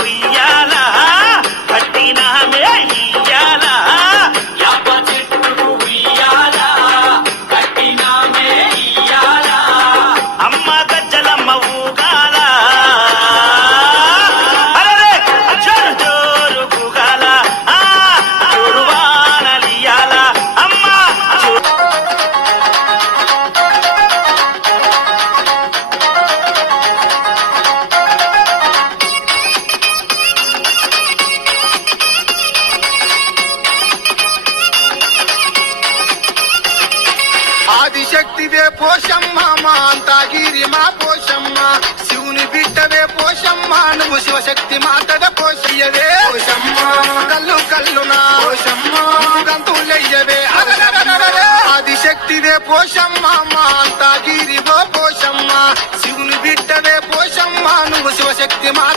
ఉయ్యాల కట్టినామే ఇయ్యాల యాప చెట్టుకు ఉయ్యాల కట్టినామే ఇయ్యాల అమ్మ గజ్జలమ్మ ఊగాల అరే జోరు జోరు గుగాల జోరువానలియాల అమ్మ ఆదిశక్తివే పోషమ్మ మా అంతాగిరి మా పోషమ్మ శివుని బిడ్డవే పోషమ్మ నువ్వు శివశక్తి మాతడ పోషియవే పోషమ్మ కల్లు కల్లునా పోషమ్మ గంతులయ్యవే ఆదిశక్తివే పోషమ్మ మా అంతాగిరి పోషమ్మ శివుని బిడ్డవే పోషమ్మ నువ్వు శివశక్తి మాత